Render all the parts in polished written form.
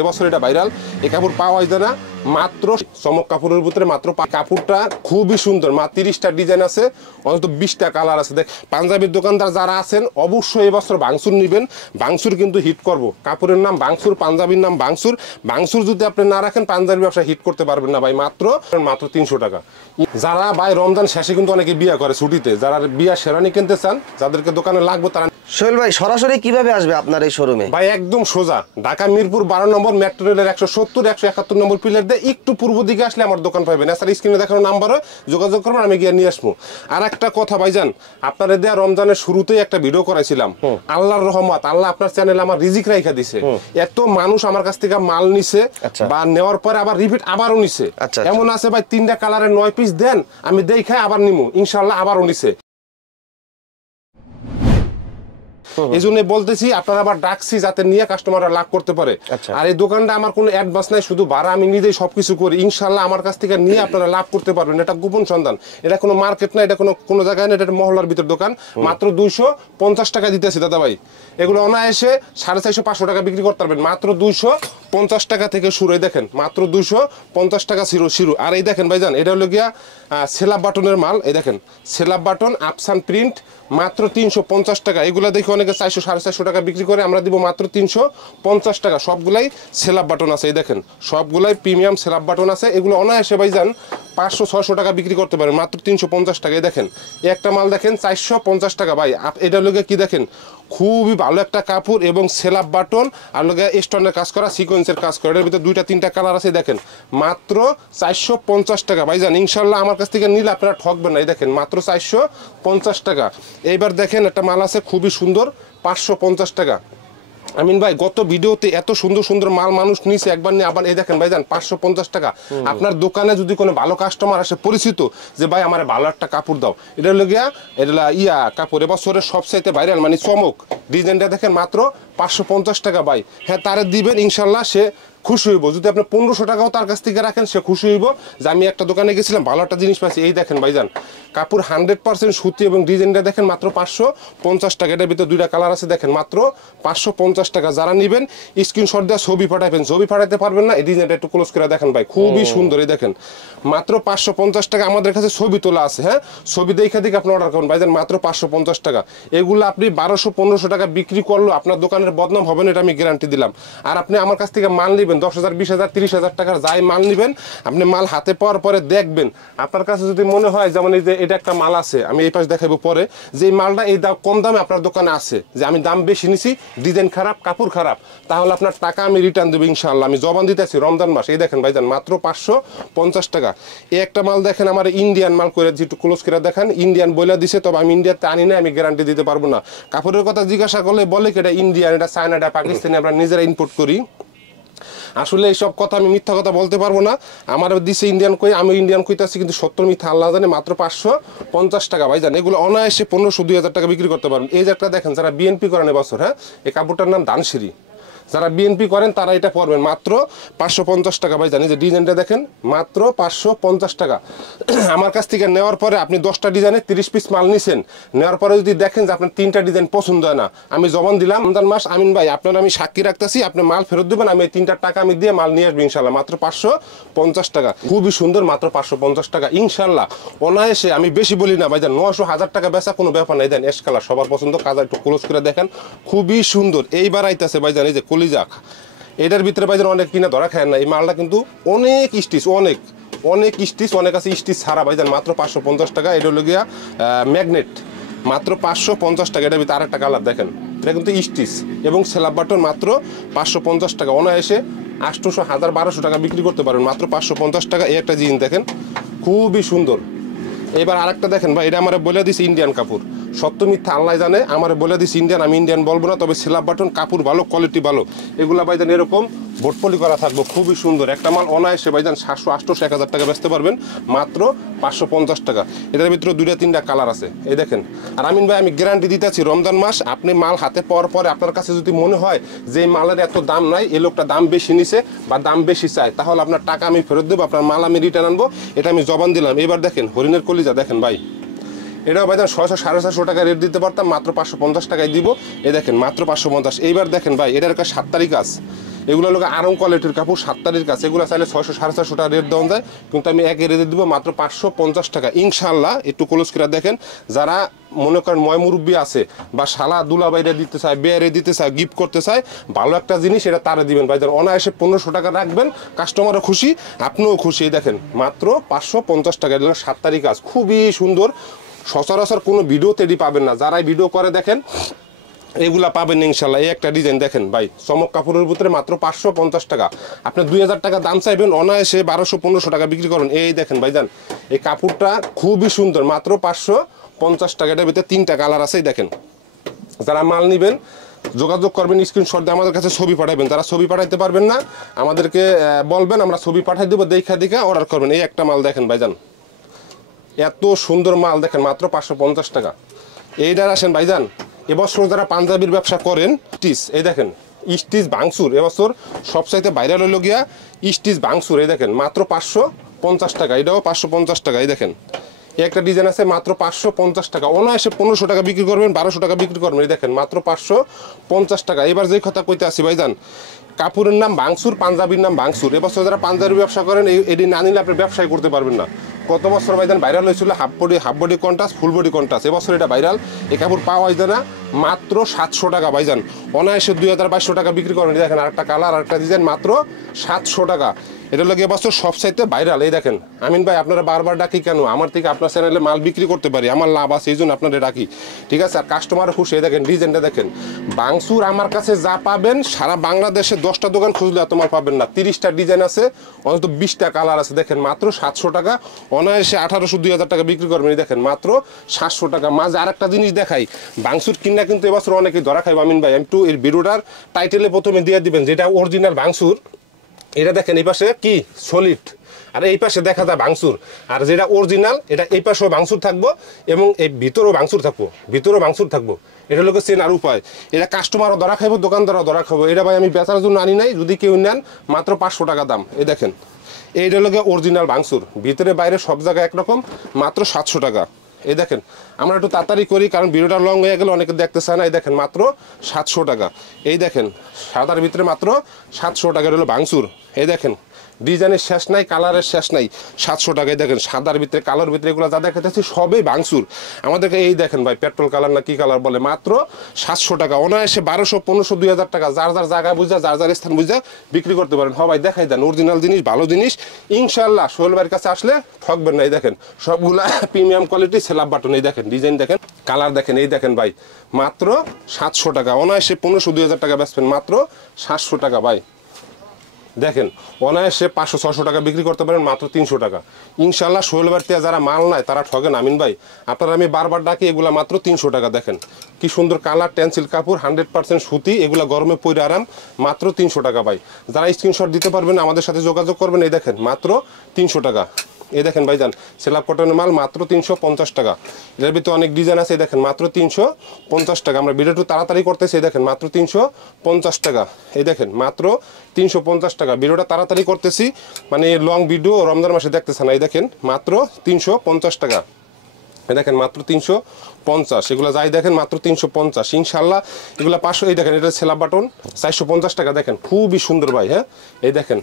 এবছর এটা ভাইরাল। এই কাপড় পাওয়া যায় না, মাত্র চমক কাপড়ের ভিতরে মাত্র কাপড়টা খুবই সুন্দর। মাত্র 30টা ডিজাইন আছে, অন্তত 20টা কালার আছে। দেখ পাঞ্জাবির দোকানদার যারা আছেন অবশ্যই এবছর বাংসুর নেবেন। বাংসুর কিন্তু হিট করবো। কাপড়ের নাম বাংসুর, পাঞ্জাবির নাম বাংসুর। বাংসুর যদি আপনি না রাখেন পাঞ্জাবি ব্যবসা হিট করতে পারবেন না ভাই। মাত্র 300 টাকা। যারা ভাই রমজান শেষে কিন্তু অনেকে বিয়ে করে ছুটিতে, যারা বিয়া শেরানি কিনতে চান, যাদেরকে দোকানে লাগবে তারা। সোহেল ভাই সরাসরি কিভাবে আসবে আপনার এই শোরুমে? ভাই একদম সোজা, ঢাকা মিরপুর 12 নম্বর মেট্রো রেলের 170-171 নম্বর পিলার দিয়ে একটু পূর্ব দিকে আসলে আমার দোকান পাবেন। এছাড়া স্ক্রিনে দেখানো নাম্বারে যোগাযোগ করবেন, আমি গিয়ে নিয়ে আসবো। আর একটা কথা ভাইজান, আপনাদের দেয়া রমজানের শুরুতেই একটা ভিডিও করাইছিলাম। আল্লাহর রহমত, আল্লাহ আপনার চ্যানেলে আমার রিজিক রাইখা দিছে। এত মানুষ আমার কাছ থেকে মাল নিছে বা নেওয়ার পরে আবার রিপিট আবারও নিছে। এমন আছে ভাই 3টা কালারের 9 পিস দেন, আমি দেখাই আবার নিমু, ইনশাল্লাহ আবারও নিছে। এই জন্য বলতেছি আপনারা আবার ডাকছি যাতে নিয়ে কাস্টমাররা লাভ করতে পারে। আর এই দোকানটা আমার কোনো অ্যাডভান্স নাই, শুধু ভাড়া আমি নিজেই সবকিছু করি। ইনশাল্লাহ আমার কাছ থেকে নিয়ে আপনারা লাভ করতে পারবেন। এটা গোপন সন্ধান, এটা কোনো মার্কেট না, এটা কোনো জায়গায় না, এটা মহল্লার ভিতর দোকান। মাত্র 250 টাকা দিতেছি দাদা ভাই। এগুলো অনায়াসে 450-500 টাকা বিক্রি করতে পারবেন। মাত্র 250 টাকা থেকে শুরু। দেখেন মাত্র 250 টাকা শুরু। আর এই দেখেন ভাইজান, এটা হলো গিয়া সেলাপ বাটনের মাল। এই দেখেন সেলাপ বাটন আফসান প্রিন্ট, মাত্র 350 টাকা। এগুলা দেখে অনেকে 400-450 টাকা বিক্রি করে, আমরা দিব মাত্র 350 টাকা। সবগুলাই সেলাপ বাটন আছে। এই দেখেন সবগুলাই প্রিমিয়াম সেলাপ বাটন আছে। এগুলো অনায়াসে ভাইজান 500-600 টাকা বিক্রি করতে পারেন, মাত্র 350 টাকা। এই দেখেন একটা মাল দেখেন 450 টাকা ভাই। এটা লোকে কি দেখেন, খুবই ভালো একটা কাপড় এবং সেলাপ বাটন আর লোকে স্টোনের কাজ করা, সিকোয়েন্সের কাজ করা। এর ভিতরে 2-3টা কালার আছে। দেখেন মাত্র 450 টাকা ভাইজান। ইনশাল্লাহ আমার কাছ থেকে নিলে আপনারা ঠকবেন না। এই দেখেন মাত্র 450 টাকা। এইবার দেখেন একটা মাল আছে খুবই সুন্দর, 550 টাকা। আমিন ভাই গত ভিডিওতে এত সুন্দর সুন্দর মাল মানুষ নিছে, একবার নিয়ে আবার। এই দেখেন ভাইজান 550 টাকা। আপনার দোকানে যদি কোনো ভালো কাস্টমার আসে পরিচিত, যে ভাই আমার ভালো একটা কাপড় দাও, এটা হলো গিয়া এটা কাপড় এবছরের সবচাইতে ভাইরাল মানে চমক। ডিজাইনটা দেখেন মাত্র 550 টাকা ভাই। হ্যাঁ তারে দিবেন, ইনশাল্লাহ সে খুশি হইব। যদি আপনি 1500 টাকাও তার কাছ থেকে রাখেন, সে খুশি হইব যে আমি একটা দোকানে গেছিলাম, ভালো একটা জিনিস পাইছি। এই দেখেন ভাইজান কাপড় 100% সুতি এবং ডিজাইনটা দেখেন মাত্র 550 টাকা। এটার ভিতরে 2টা কালার আছে। দেখেন মাত্র 550 টাকা। যারা নেবেন স্ক্রিনশট দেওয়া ছবি পাঠাবেন। ছবি পাঠাতে পারবেন না, এই ডিজাইনটা একটু ক্লোজ করে দেখেন ভাই, খুবই সুন্দর। এই দেখেন মাত্র 550 টাকা। আমাদের কাছে ছবি তোলা আছে। হ্যাঁ ছবি দেখে আপনি অর্ডার করুন ভাইজান, মাত্র 550 টাকা। এগুলো আপনি 1200-1500 টাকা বিক্রি করলেও আপনার দোকানের বদনাম হবে না, এটা আমি গ্যারান্টি দিলাম। আর আপনি আমার কাছ থেকে মাল নেবেন 10,000, 20,000, 30,000 টাকার যাই মাল নেবেন, আপনি মাল হাতে পাওয়ার পরে দেখবেন, আপনার কাছে যদি মনে হয় যেমন এই যে এটা একটা মাল আছে, আমি এই পাশ দেখাবো পরে, যে এই মালটা এই দাম কম দামে আপনার দোকানে আছে, যে আমি দাম বেশি নিছি, ডিজাইন খারাপ, কাপড় খারাপ, তাহলে আপনার টাকা আমি রিটার্ন দেবো ইনশাআল্লাহ। আমি জবান দিতেছি রমজান মাস। এই দেখেন ভাইজান মাত্র 550 টাকা। এই একটা মাল দেখেন আমার ইন্ডিয়ান মাল করে, যেটু ক্লোজ করে দেখেন, ইন্ডিয়ান বইলা দিছে, তবে আমি ইন্ডিয়াতে আনি না, আমি গ্যারান্টি দিতে পারবো না। কাপড়ের কথা জিজ্ঞাসা করলে বলে কি এটা ইন্ডিয়ান, এটা চায়না, এটা পাকিস্তানি, আমরা নিজেরা ইম্পোর্ট করি। আসলে এইসব কথা আমি মিথ্যা কথা বলতে পারবো না। আমার দিছে ইন্ডিয়ান কই, আমি ইন্ডিয়ান কইতাছি, কিন্তু 70 মিথ্যা আল্লাহ জানে। মাত্র 550 টাকা ভাইজান। এগুলো অনায়াসে 1500-2000 টাকা বিক্রি করতে পারবেন। এই যে একটা দেখেন যারা বিএনপি করেন এবছর, হ্যাঁ এই কাপড়টার নাম দানশিরি, যারা বিএনপি করেন তারা এটা পরবেন। মাত্র 550 টাকা ভাই। জানি যে ডিজাইনটা দেখেন মাত্র 550 টাকা। আমার কাছ থেকে নেওয়ার পরে আপনি 10টা ডিজাইনে 30 পিস মাল নিছেন, নেওয়ার পরে যদি দেখেন যে আপনার 3টা ডিজাইন পছন্দ হয় না, আমি জবান দিলাম রমজান মাস আমিন ভাই আপনার আমি সাক্ষী রাখতেছি, আপনি মাল ফেরত দেবেন, আমি এই 3টার টাকা আমি দিয়ে মাল নিয়ে আসবো ইনশাল্লাহ। মাত্র 550 টাকা, খুবই সুন্দর, মাত্র 550 টাকা ইনশাল্লাহ। অনায়াসে আমি বেশি বলি না ভাইজান, 900-1000 টাকা বেচা কোনো ব্যাপার নাই। দেন এস কালার সবার পছন্দ, কাজা একটু ক্লোজ করে দেখেন, খুবই সুন্দর। এইবার আইতাছে ভাইজান এই যে কলিজা, এটার ভিতরে ভাইজান অনেক কিনা ধরা খায় না। এই মালটা কিন্তু অনেক স্টিচ, অনেক স্টিচ, অনেক আছে স্টিচ ছাড়া ভাইজান। মাত্র 550 টাকা। এটা হলো গিয়া ম্যাগনেট, মাত্র 550 টাকা। এটার ভিতরে আরেকটা কালার দেখেন, এটা কিন্তু স্টিচ এবং সেলাপ বাটন, মাত্র 550 টাকা। অনায়াসে 800, 1000, 1200 টাকা বিক্রি করতে পারবেন মাত্র 550 টাকা। এই একটা জিনিস দেখেন খুবই সুন্দর। এবার আরেকটা দেখেন ভাই, এটা আমার বলে দিছি ইন্ডিয়ান কাপড়, সত্য মিথ্যা আল্লাহ জানে, আমার বলে দিছি ইন্ডিয়ান, আমি ইন্ডিয়ান বলবো না, তবে সেলাপ বাটন, কাপড় ভালো, কোয়ালিটি ভালো। এগুলা ভাইজান এরকম ভোটপলি করা থাকবো, খুবই সুন্দর। একটা মাল অনায়াসে ভাইজান 700, 800, 1000 টাকা বেচতে পারবেন মাত্র 550 টাকা। এটার ভিতরে 2-3টা কালার আছে। এই দেখেন। আর আমিন ভাই আমি গ্যারান্টি দিতেছি রমজান মাস আপনি মাল হাতে পাওয়ার পরে আপনার কাছে যদি মনে হয় যে এই মালের এত দাম নাই, এই লোকটা দাম বেশি নিছে বা দাম বেশি চায়, তাহলে আপনার টাকা আমি ফেরত দেবো, আপনার মাল আমি রিটার্ন আনবো, এটা আমি জবান দিলাম। এবার দেখেন হরিণের কলিজা দেখেন ভাই, এটাও ভাইজান 600, 450 টাকা রেট দিতে পারতাম, মাত্র 550 টাকায় দিব। এই দেখেন মাত্র 550। এইবার দেখেন ভাই এটার একটা 7 তারিখ আছে, এগুলো লোক আরং কোয়ালিটির কাপড় 7 তারিখ কাছে, এগুলো চাইলে 600 650 টাকা রেট দেওয়া যায়, কিন্তু আমি একে রেটে দিব মাত্র 550 টাকা ইনশাল্লাহ। একটু ক্লোজ করে দেখেন, যারা মনে করেন ময় মুরব্বী আছে বা শালা দুলা বাইরে দিতে চায়, বেয়ারে দিতে চায়, গিফট করতে চায়, ভালো একটা জিনিস এটা তারা দিবেন ভাই। অনায়াসে 1500 টাকা রাখবেন, কাস্টমারও খুশি, আপনিও খুশি। দেখেন মাত্র 550 টাকা, এটা 7 তারিখ কাজ, খুবই সুন্দর। সচরাচর কোনো ভিডিওতে এটি পাবেন না, যারাই ভিডিও করে দেখেন এগুলা পাবেন ইনশাল্লাহ। এই একটা ডিজাইন দেখেন ভাই, চমক কাপড়ের ভিতরে মাত্র 550 টাকা। আপনি 2000 টাকা দাম চাইবেন, অনায়াসে 1200-1500 টাকা বিক্রি করেন। এই দেখেন ভাইজান, এই কাপড়টা খুবই সুন্দর, মাত্র 550 টাকা। এটার ভিতরে 3টা কালার আছে। দেখেন, যারা মাল নেবেন যোগাযোগ করবেন, স্ক্রিনশট দিয়ে আমাদের কাছে ছবি পাঠাবেন। যারা ছবি পাঠাইতে পারবেন না আমাদেরকে বলবেন, আমরা ছবি পাঠাই দেবো, দেখা অর্ডার করবেন। এই একটা মাল দেখেন ভাইজান, এত সুন্দর মাল দেখেন, মাত্র 550 টাকা। এইটার আসেন ভাইজান, এবছর যারা পাঞ্জাবির ব্যবসা করেন, স্টিচ, এই দেখেন স্টিচ ভাঙচুর, এবছর সবচাইতে ভাইরাল হইল গিয়া স্টিচ ভাঙচুর। এই দেখেন মাত্র 550 টাকা, এটাও 550 টাকা। এই দেখেন এই একটা ডিজাইন আছে মাত্র 550 টাকা, অনায়াসে 1500 টাকা বিক্রি করবেন, 1200 টাকা বিক্রি করবেন। এই দেখেন মাত্র 550 টাকা। এবার যে কথা কইতে আসি ভাইজান, কাপড়ের নাম ভাঙচুর, পাঞ্জাবির নাম ভাঙচুর। এবছর যারা পাঞ্জাবির ব্যবসা করেন, এটি না নিলে আপনি ব্যবসায় করতে পারবেন না। গত বছর ভাইজান ভাইরাল হয়েছিল half body contrast, full body contrast. এবছর এটা ভাইরাল, এই কাপড় পাওয়া যায় না, মাত্র 700 টাকা ভাইজান, অনায়াসে 2200 টাকা বিক্রি করেন। দেখেন আরেকটা কালার, আরেকটা ডিজাইন, মাত্র 700 টাকা। এটা লাগে এবছর সবচাইতে ভাইরাল। এই দেখেন আমিন ভাই, আপনারা বারবার ডাকি কেন? আমার থেকে আপনার চ্যানেলে মাল বিক্রি করতে পারি, আমার লাভ আছে, এই জন্য আপনাদের ডাকি, ঠিক আছে? আর কাস্টমার খুশি। এই দেখেন ডিজাইনটা দেখেন, ভাঙচুর আমার কাছে যা পাবেন সারা বাংলাদেশে 10টা দোকান খুঁজলে এত মাল পাবেন না। 30টা ডিজাইন আছে, অন্তত 20টা কালার আছে। দেখেন মাত্র 700 টাকা, অনায়াসে 1800-2000 টাকা বিক্রি করবেন। এই দেখেন মাত্র 700 টাকা। মাঝে আরেকটা জিনিস দেখাই, ভাঙচুর কিনা কিন্তু এবছর অনেকেই ধরা খাইব। আমিন ভাই একটু এই ভিডিওটার টাইটেলে প্রথমে দিয়ে দিবেন, যেটা অরিজিনাল ভাঙচুর। এটা দেখেন এই পাশে কি সলিড, আর এই পাশে দেখা যায় ভাঙচুর। আর যেটা অরিজিনাল, এটা এই পাশেও ভাঙচুর থাকবো এবং এই ভিতরেও ভাঙচুর থাকবো, ভিতরেও ভাঙচুর থাকবো। এটা লোকের চেনার উপায়। এটা কাস্টমারও ধরা খাইবো, দোকানদারও ধরা খাবো। এটা ভাই আমি বেচার জন্য আনি নাই, যদি কেউ নেন মাত্র 500 টাকা দাম। এই দেখেন এইটা লোকে অরিজিনাল ভাঙচুর, ভিতরে বাইরে সব জায়গায় একরকম, মাত্র 700 টাকা। এই দেখেন আমরা একটু তাড়াতাড়ি করি, কারণ ভিডিওটা লং হয়ে গেলে অনেকে দেখতে চায় না। এই দেখেন মাত্র 700 টাকা। এই দেখেন সাদার ভিতরে মাত্র 700 টাকা হলো ভাঙচুর। এই দেখেন ডিজাইনের শেষ নাই, কালারের শেষ নাই, 700 টাকায়। দেখেন সাদার ভিতরে, কালার ভিতরে, এগুলো যা দেখাতেছি সবই ভাঙচুর আমাদেরকে। এই দেখেন ভাই পেট্রোল কালার না কি কালার বলে, মাত্র 700 টাকা, অনায়াসে 1200-1500-2000 টাকা, যার যার জায়গা বুঝা, যার যার স্থান বুঝা বিক্রি করতে পারেন। হ্যাঁ ভাই দেখাই দেন, অরিজিনাল জিনিস, ভালো জিনিস ইনশাল্লাহ। সোহেল ভাইয়ের কাছে আসলে ঠকবেন না। এই দেখেন সবগুলা প্রিমিয়াম কোয়ালিটি, সেলাপ বাটন। এই দেখেন ডিজাইন দেখেন, কালার দেখেন। এই দেখেন ভাই মাত্র 700 টাকা, অনায়াসে 1500-2000 টাকা বেচবেন, মাত্র 700 টাকা ভাই। দেখেন অনায়াসে 500-600 টাকা বিক্রি করতে পারেন, মাত্র 300 টাকা ইনশাল্লাহ। সোহেল ভাইয়ের থেকে যারা মাল নেয় তারা ঠগেন আমিন ভাই, আপনারা আমি বারবার ডাকি। এগুলা মাত্র 300 টাকা। দেখেন কি সুন্দর কালার, টেন্সিল কাপড়, 100% সুতি, এগুলা গরমে পরে আরাম, মাত্র 300 টাকা ভাই। যারা স্ক্রিনশট দিতে পারবেন আমাদের সাথে যোগাযোগ করবেন। এই দেখেন মাত্র 300 টাকা। এই দেখেন ভাইজান সেলাপ কটনের মাল, মাত্র 350 টাকা। এর ভিতরে অনেক ডিজাইন আছে। এই দেখেন মাত্র 350 টাকা। আমরা ভিডিও একটু তাড়াতাড়ি করতেছি। এই দেখেন মাত্র 350 টাকা। এই দেখেন মাত্র 350 টাকা। ভিডিওটা তাড়াতাড়ি করতেছি, মানে লং ভিডিও রমজান মাসে দেখতেছে না। এই দেখেন মাত্র 350 টাকা। এই দেখেন মাত্র 350, এগুলো যাই দেখেন মাত্র 350 ইনশাল্লাহ। এগুলো 500। এই দেখেন এটা সেলাপ বাটন, 450 টাকা। দেখেন খুবই সুন্দর ভাই। হ্যাঁ এই দেখেন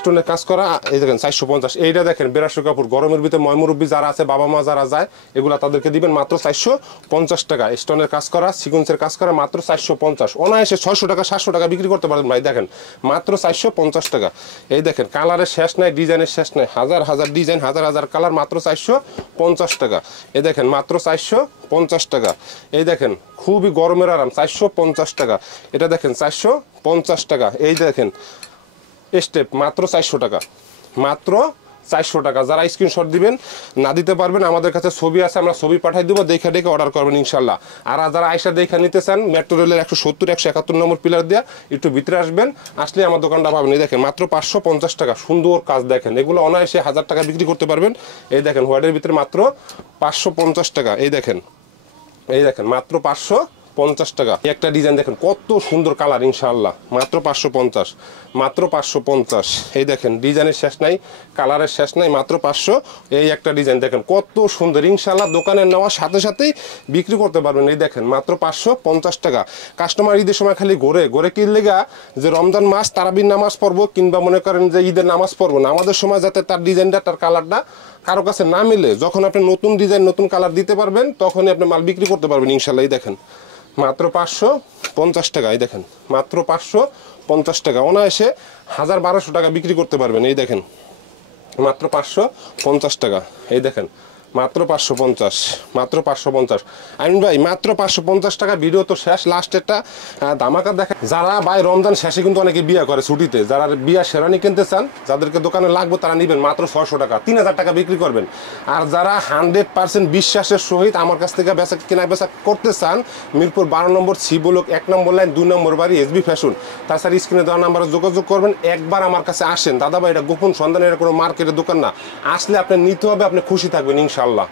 স্টোনের কাজ করা। এই দেখেন 450। এইটা দেখেন বেরাসি কাপড়, গরমের ভিতরে ময়মুরব্বী যারা আছে, বাবা মা যারা যায়, এগুলা তাদেরকে দিবেন মাত্র 450 টাকা। স্টোনের কাজ করা, সিকুয়েন্সের কাজ করা, মাত্র 450। অনায়াসে 600 টাকা 700 টাকা বিক্রি করতে পারেন ভাই। দেখেন মাত্র 450 টাকা। এই দেখেন কালারের শেষ নাই, ডিজাইনের শেষ নাই, হাজার হাজার ডিজাইন, হাজার হাজার কালার, মাত্র 450 টাকা। এই দেখেন মাত্র 450 টাকা। এই দেখেন খুবই গরমের আরাম, 450 টাকা। এটা দেখেন 450 টাকা। এই দেখেন স্টেপ, মাত্র 400 টাকা, মাত্র 400 টাকা। যারা স্ক্রিনশট দিবেন, না দিতে পারবেন আমাদের কাছে ছবি আছে, আমরা ছবি পাঠাই দেবো, দেখে দেখে অর্ডার করবেন ইনশাল্লাহ। আর যারা আইসা দেখে নিতে চান, মেট্রো রেলের 170-171 নম্বর পিলার দিয়ে একটু ভিতরে আসবেন, আসলে আমার দোকানটা পাবেন। এই দেখেন মাত্র 550 টাকা, সুন্দর কাজ দেখেন। এগুলো অনায়াসে 1000 টাকা বিক্রি করতে পারবেন। এই দেখেন হোয়াইটের ভিতরে মাত্র 550 টাকা। এই দেখেন, এই দেখেন মাত্র 550 50 টাকা। একটা ডিজাইন দেখেন কত সুন্দর কালার, ইনশাআল্লাহ মাত্র 550, মাত্র 550। এই দেখেন ডিজাইনের শেষ নাই, কালারের শেষ নাই, মাত্র 500। এই একটা ডিজাইন দেখেন কত সুন্দর, ইনশাআল্লাহ দোকানে নেওয়ার সাথে সাথেই বিক্রি করতে পারবেন। এই দেখেন মাত্র 550 টাকা। কাস্টমার ঈদের সময় খালি ঘরে কি লেগা যে রমজান মাস তারাবির নামাজ পড়বো কিংবা মনে করেন যে ঈদের নামাজ পড়বো না, আমাদের সময় যাতে তার ডিজাইনটা তার কালারটা কারো কাছে না মিলে, যখন আপনি নতুন ডিজাইন নতুন কালার দিতে পারবেন তখনই আপনি মাল বিক্রি করতে পারবেন ইনশাল্লাহ। এই দেখেন মাত্র 550 টাকা। এই দেখেন মাত্র 550 টাকা, অনায়াসে 1000-1200 টাকা বিক্রি করতে পারবেন। এই দেখেন মাত্র 550 টাকা। এই দেখেন মাত্র 550, মাত্র 550। আমিন ভাই মাত্র 550 টাকা। ভিডিও তো শেষ, লাস্ট একটা ধামাকা দেখা। যারা ভাই রমজান শেষে কিন্তু অনেকে বিয়ে করে ছুটিতে, যারা বিয়া শেরানি কিনতে চান, যাদেরকে দোকানে লাগবে তারা নেবেন মাত্র 600 টাকা, 3000 টাকা বিক্রি করবেন। আর যারা 100% বিশ্বাসের সহিত আমার কাছ থেকে কেনা বেচা করতে চান, মিরপুর 12 নম্বর সি ব্লক 1 নম্বর লাইন 2 নম্বর বাড়ি এসবি ফ্যাশন। তাছাড়া স্ক্রিনে দেওয়া নাম্বারে যোগাযোগ করবেন। একবার আমার কাছে আসেন দাদা ভাই, এটা গোপন সন্ধান, এটা কোনো মার্কেটের দোকান না। আসলে আপনি নিতে হবে, আপনি খুশি থাকবেন ইনশাআল্লাহ।